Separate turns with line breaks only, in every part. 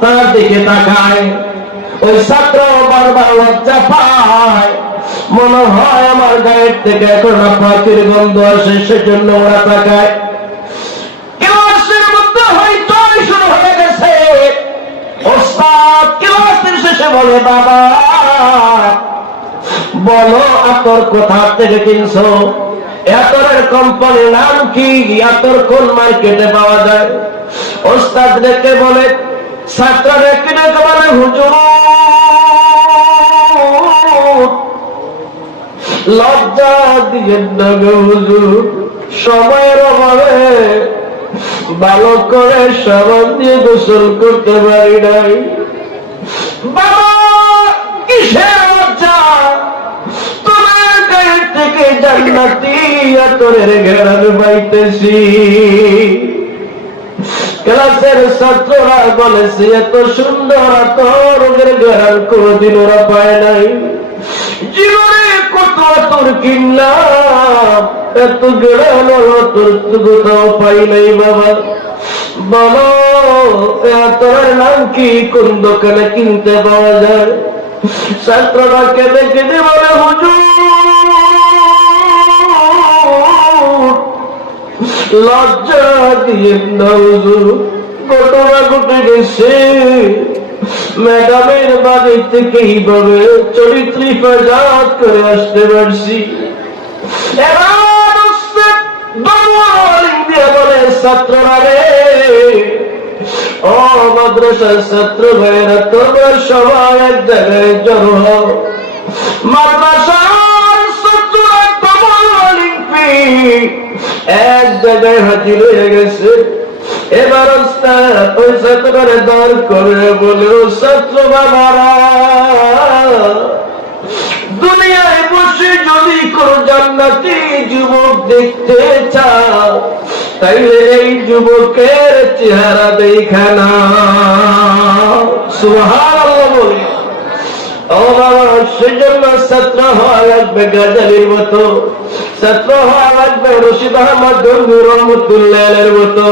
তার দিকে তাকায়। ওই ছাত্র বারবার লজ্জা পায়। মনে হয় আমার গায়ের থেকে এখন পাখির গন্ধ আসে, সেজন্য ওরা তাকায়। বলে, বাবা, বলো, আতর কোথা থেকে কিনছো? এতরের নাম এতর কোন মার্কেটে পাওয়া যায়? বলে ছাত্র ডেকে ডেকে বলে হুজুর। লজ্জা দিয়ে নগে হুজুর, সময়ের অভাবে ভালো করে সাবান দিয়ে গোসল করতে পারি নাই। বাবা, কিসের লজ্জা? তোমার গায়ের থেকে জান্নাতি আতরের ঘেরান পাইতেছি। ক্লাসের ছাত্ররা বলেছে, এত সুন্দর আতরের ঘেরান কোনদিন ওরা পায় নাই। জীবনে কত আতর কিনলাম, এত ঘেরান আতর তো কোথাও পাই নাই বাবা। বলো আতরের নাম কি? কোন দোকানে কিনতে পাওয়া যায়? ছাত্ররা কেঁদে কেঁদে বলে, হুজুর লজ্জা দিয়ে ঘটনা ঘটে গেছে। ম্যাডামের বাড়ি থেকে এইভাবে চরিত্র হেফাজত করে আসতে পারছি। ছাত্র ভাইরা সবাই এক জায়গায় জড়ো হও। জায়গায় হাজির হয়ে গেছে। এবার ওই ছাত্ররে দর করে বলে, ও ছাত্র বাবারা, দুনিয়ায় বসে যদি কোন জান্নাতি যুবক দেখতে চাও, তাইলে এই যুবকের চেহারা দেখানা সুবহানাল্লাহ বলে। ও বাবা, সেজন্য ছাত্র হওয়া লাগবে গাজালির মতো। ছাত্র হওয়া লাগবে রশিদ আহমদ গঙ্গুর রহমতুল্লাহের মতো।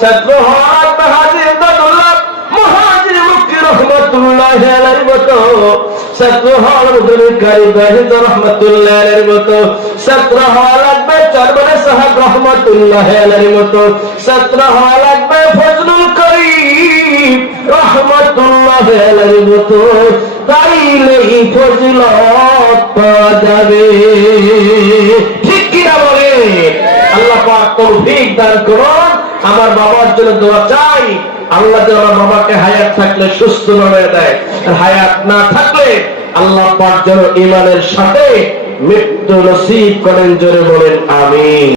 ছাত্র হওয়া লাগবে হাজির দাদুল্লাহ মহাজির মুক্তি রহমতুল্লাহ আলাইহির মতো। ছাত্র হওয়া লাগবে কারি বাহিদ রহমতুল্লাহের মতো। ছাত্র হওয়া লাগবে চরবরে সাহেব রহমতুল্লাহ আলাইহির মতো। ছাত্র হওয়া লাগবে ফজলুল তৌফিক দান করুন। আমার বাবার জন্য দোয়া চাই। আল্লাহ যেন আমার বাবাকে হায়াত থাকলে সুস্থ ভাবে দেয়। আর হায়াত না থাকলে আল্লাহ পাক যেন ইমানের সাথে মৃত্যু নসিব করেন জোরে বলেন, আমিন।